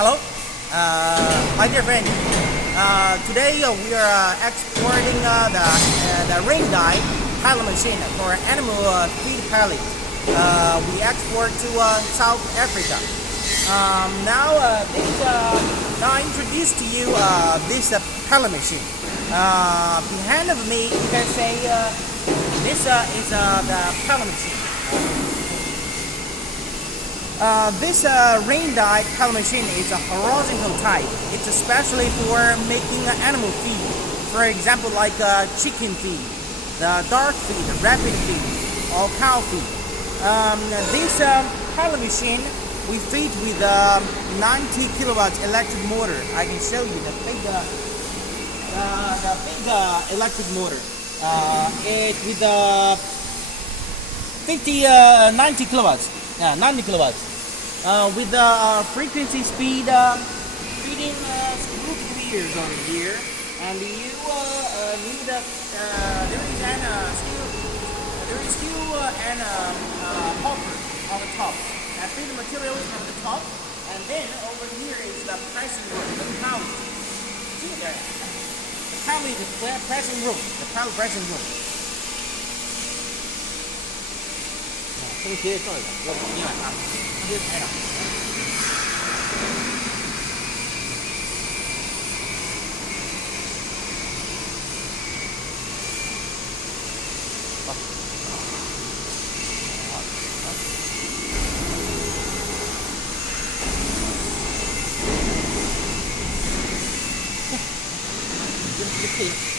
Hello, my dear friend. Today we are exporting the ring dye pellet machine for animal feed pellet. We export to South Africa. Now I introduce to you this pellet machine. Behind of me, you can say this is the pellet machine. This rain dye pellet machine is a horizontal type. It's especially for making animal feed. For example, like chicken feed, the dark feed, rabbit feed, or cow feed. This pellet machine we feed with a 90 kilowatt electric motor. I can show you the big electric motor. It with 90 kilowatts. Yeah, 90 kilowatts. With the frequency speed feeding screw gears on here, and you need there is still an hopper on the top. I feed the material from the top, and then over here is the pressing room, the pallet. See there, the pallet, the pressing room, the pallet pressing room. 这个鞋照一下，要不另外啊，直接拍上。好，这可以。